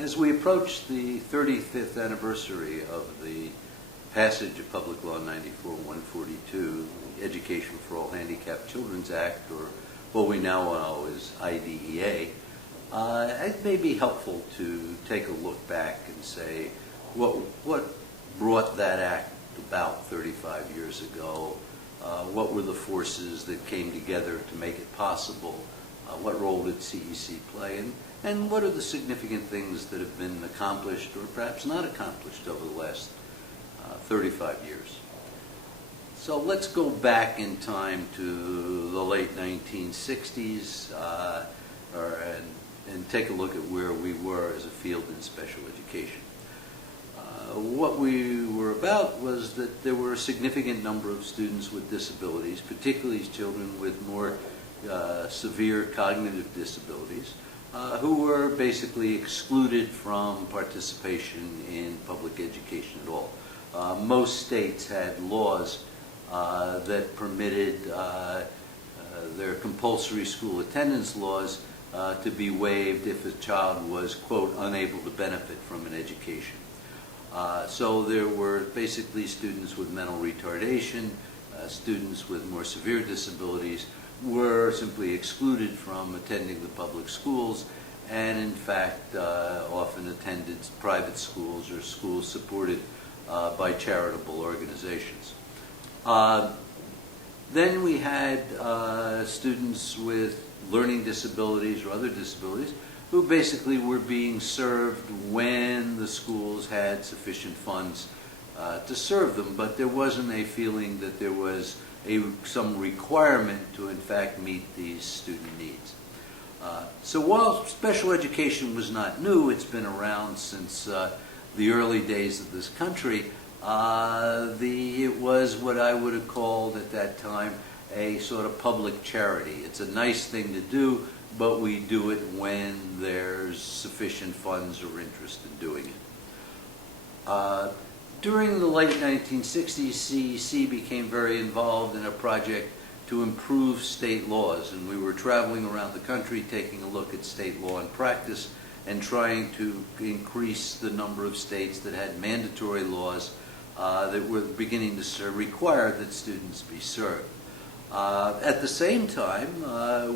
As we approach the 35th anniversary of the passage of Public Law 94-142, Education for All Handicapped Children's Act, or what we now know as IDEA, it may be helpful to take a look back and say what brought that act about 35 years ago. What were the forces that came together to make it possible? What role did CEC play? And what are the significant things that have been accomplished or perhaps not accomplished over the last 35 years? So let's go back in time to the late 1960s and take a look at where we were as a field in special education. What we were about was that there were a significant number of students with disabilities, particularly children with more severe cognitive disabilities, who were basically excluded from participation in public education at all. Most states had laws that permitted their compulsory school attendance laws to be waived if a child was, quote, unable to benefit from an education. So there were basically students with mental retardation, students with more severe disabilities were simply excluded from attending the public schools, and in fact often attended private schools or schools supported by charitable organizations. Then we had students with learning disabilities or other disabilities who basically were being served when the schools had sufficient funds to serve them, but there wasn't a feeling that there was some requirement to in fact meet these student needs. So while special education was not new, it's been around since the early days of this country. It was what I would have called at that time a sort of public charity. It's a nice thing to do, but we do it when there's sufficient funds or interest in doing it. During the late 1960s, CEC became very involved in a project to improve state laws, and we were traveling around the country taking a look at state law and practice and trying to increase the number of states that had mandatory laws that were beginning to require that students be served. At the same time,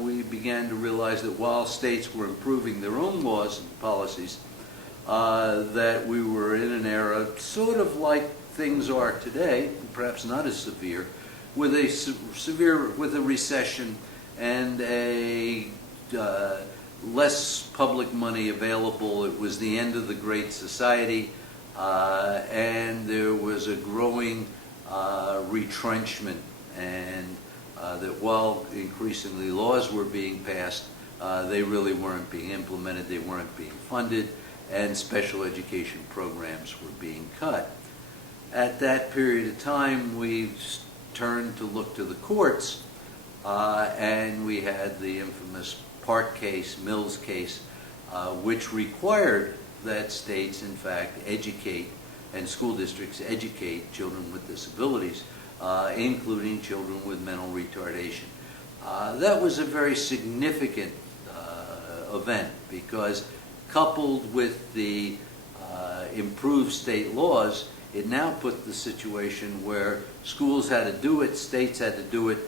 we began to realize that while states were improving their own laws and policies, that we were in an era sort of like things are today, perhaps not as severe, with a recession and a less public money available. It was the end of the Great Society, and there was a growing retrenchment, and that while increasingly laws were being passed, they really weren't being implemented, they weren't being funded, and special education programs were being cut. At that period of time, we turned to look to the courts, and we had the infamous Park case, Mills case, which required that states, in fact, educate and school districts educate children with disabilities, including children with mental retardation. That was a very significant event because coupled with the improved state laws, it now put the situation where schools had to do it, states had to do it.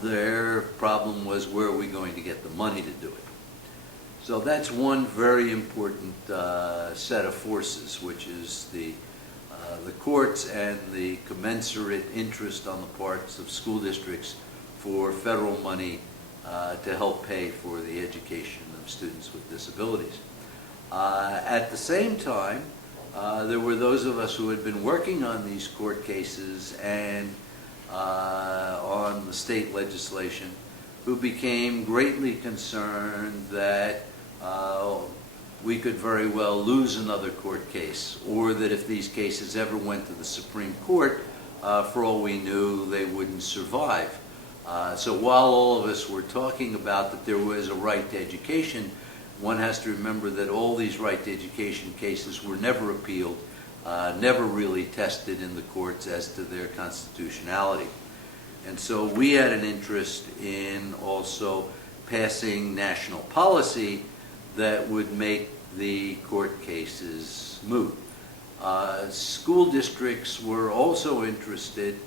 Their problem was, where are we going to get the money to do it? So that's one very important set of forces, which is the courts and the commensurate interest on the parts of school districts for federal money to help pay for the education of students with disabilities. At the same time, there were those of us who had been working on these court cases and on the state legislation who became greatly concerned that we could very well lose another court case, or that if these cases ever went to the Supreme Court, for all we knew, they wouldn't survive. So while all of us were talking about that there was a right to education, one has to remember that all these right to education cases were never appealed, never really tested in the courts as to their constitutionality. And so we had an interest in also passing national policy that would make the court case is moot. School districts were also interested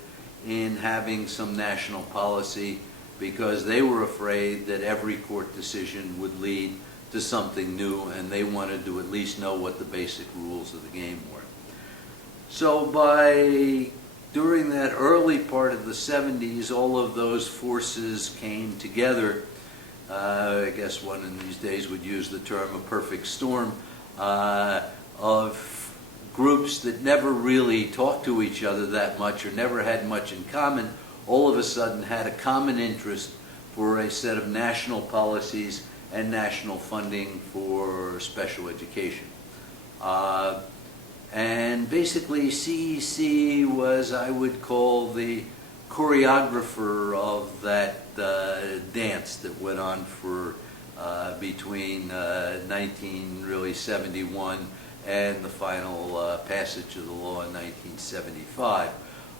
in having some national policy because they were afraid that every court decision would lead to something new, and they wanted to at least know what the basic rules of the game were. So during that early part of the 70s, all of those forces came together. I guess one in these days would use the term a perfect storm of groups that never really talked to each other that much or never had much in common, all of a sudden had a common interest for a set of national policies and national funding for special education. And basically CEC was, I would call, the choreographer of that dance that went on for between 1971 and the final passage of the law in 1975.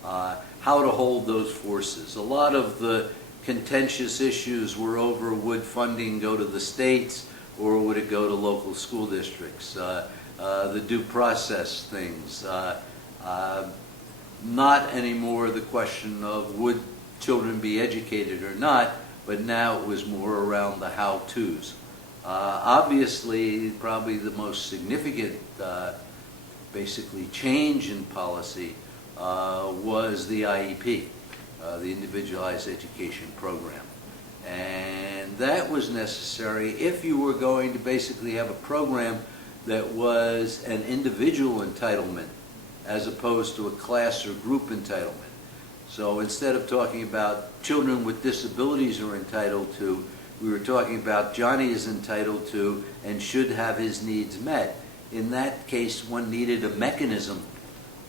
How to hold those forces. A lot of the contentious issues were over would funding go to the states or would it go to local school districts. The due process things. Not anymore the question of would children be educated or not, but now it was more around the how-tos. Obviously, probably the most significant basically change in policy was the IEP, the Individualized Education Program. And that was necessary if you were going to basically have a program that was an individual entitlement as opposed to a class or group entitlement. So instead of talking about children with disabilities are entitled to, we were talking about Johnny is entitled to and should have his needs met. In that case, one needed a mechanism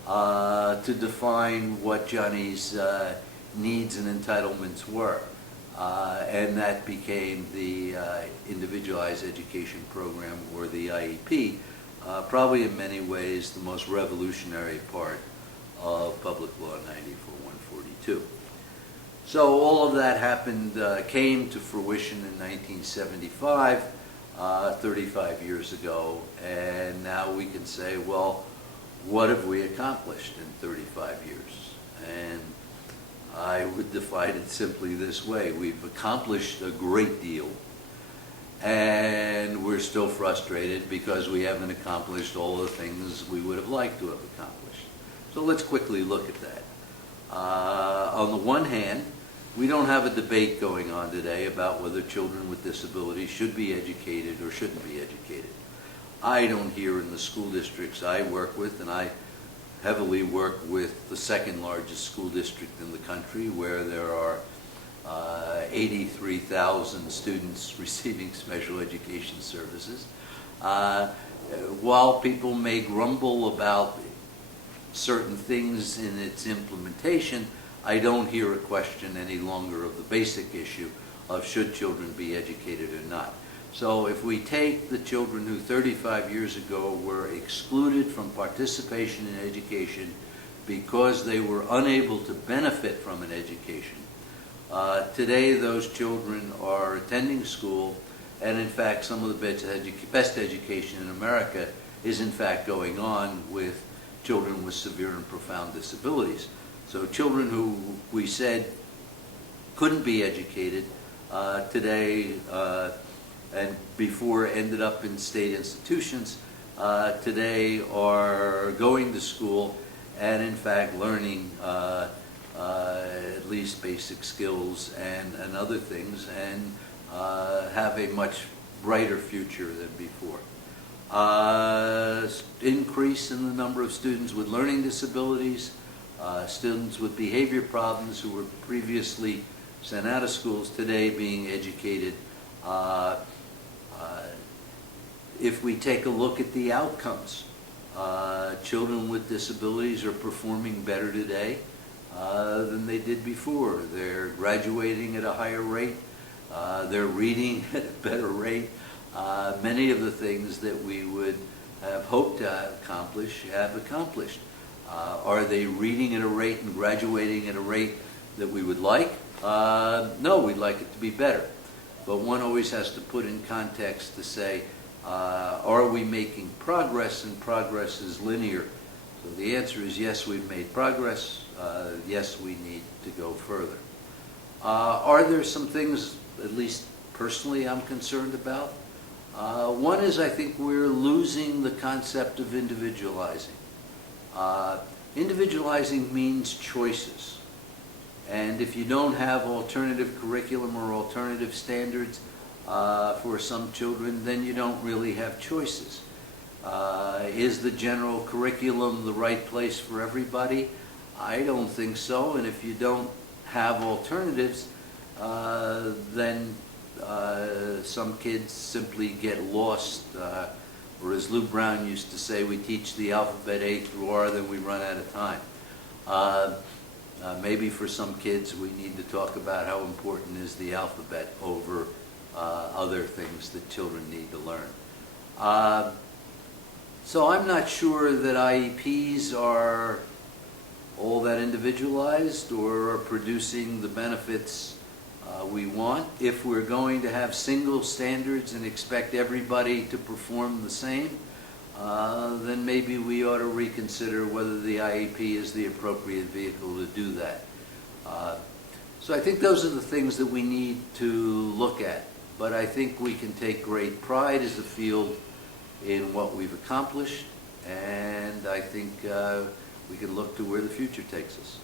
to define what Johnny's needs and entitlements were. And that became the Individualized Education Program, or the IEP, probably in many ways the most revolutionary part of Public Law 94-142. So all of that happened, came to fruition in 1975, 35 years ago, and now we can say, well, what have we accomplished in 35 years? And I would define it simply this way: we've accomplished a great deal, and we're still frustrated because we haven't accomplished all the things we would have liked to have accomplished. So let's quickly look at that. On the one hand, we don't have a debate going on today about whether children with disabilities should be educated or shouldn't be educated. I don't hear in the school districts I work with, and I heavily work with the second largest school district in the country, where there are 83,000 students receiving special education services. While people may grumble about certain things in its implementation, I don't hear a question any longer of the basic issue of should children be educated or not. So if we take the children who 35 years ago were excluded from participation in education because they were unable to benefit from an education, today those children are attending school, and in fact some of the best education in America is in fact going on with children with severe and profound disabilities. So children who we said couldn't be educated today and before ended up in state institutions, today are going to school and in fact learning at least basic skills and other things, and have a much brighter future than before. Increase in the number of students with learning disabilities, students with behavior problems who were previously sent out of schools today being educated. If we take a look at the outcomes, children with disabilities are performing better today than they did before. They're graduating at a higher rate. They're reading at a better rate. Many of the things that we would have hoped to accomplish have accomplished. Are they reading at a rate and graduating at a rate that we would like? No, we'd like it to be better. But one always has to put in context to say, Are we making progress, and progress is linear? So the answer is yes, we've made progress. Yes, we need to go further. Are there some things, at least personally, I'm concerned about? One is, I think we're losing the concept of individualizing. Individualizing means choices. And if you don't have alternative curriculum or alternative standards for some children, then you don't really have choices. Is the general curriculum the right place for everybody? I don't think so. And if you don't have alternatives, then some kids simply get lost. Or as Lou Brown used to say, we teach the alphabet A through R, then we run out of time. Maybe for some kids we need to talk about how important is the alphabet over other things that children need to learn. So I'm not sure that IEPs are all that individualized or are producing the benefits we want. If we're going to have single standards and expect everybody to perform the same, then maybe we ought to reconsider whether the IEP is the appropriate vehicle to do that. So I think those are the things that we need to look at. But I think we can take great pride as a field in what we've accomplished, and I think we can look to where the future takes us.